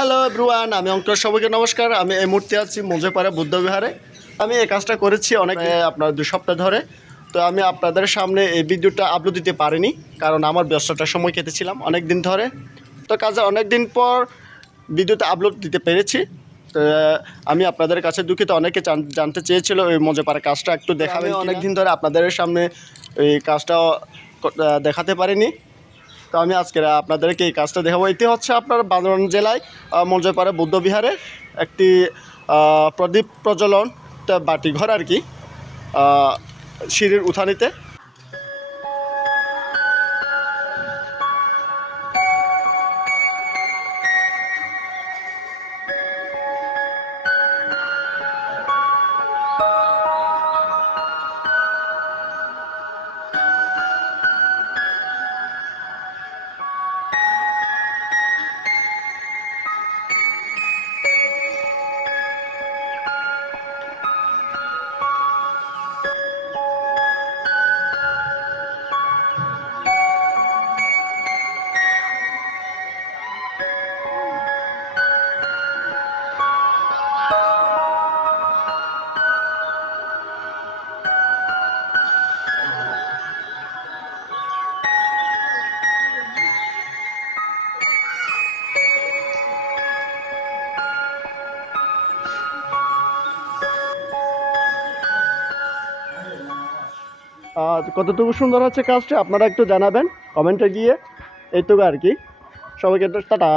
Hello everyone, আমি অঙ্কুর। সবাইকে নমস্কার। আমি এই মুহূর্তে আছি মঞ্জেপাড়া বুদ্ধবিহারে। আমি এই কাজটা করেছি আপনার 2 সপ্তাহ ধরে। তো আমি আপনাদের সামনে এই ভিডিওটা আপলোড দিতে পারিনি, কারণ আমার ব্যস্ততার সময় কেটেছিলাম অনেক দিন ধরে। তো কাজে অনেক দিন পর ভিডিওটা আপলোড দিতে পেরেছি। তো আমি আপনাদের কাছে দুঃখিত, অনেকে জানতে চেয়েছিল এই মঞ্জেপাড়া কাজটা একটু দেখাবেন। অনেক দিন ধরে আপনাদের সামনে এই কাজটা দেখাতে পারিনি। তো আমি আজকে আপনাদেরকে এই কাজটা দেখাবো। এটি হচ্ছে আপনার বান্দরবান জেলায় মঞ্জেপাড়া বুদ্ধবিহারে একটি প্রদীপ প্রজ্বলন বাটিঘর আর কি, সিঁড়ির উঠানিতে। কতটুকু সুন্দর হচ্ছে কাজটা আপনারা একটু জানাবেন কমেন্টে গিয়ে। এইটুকু আর কি। সবাইকে টাটা।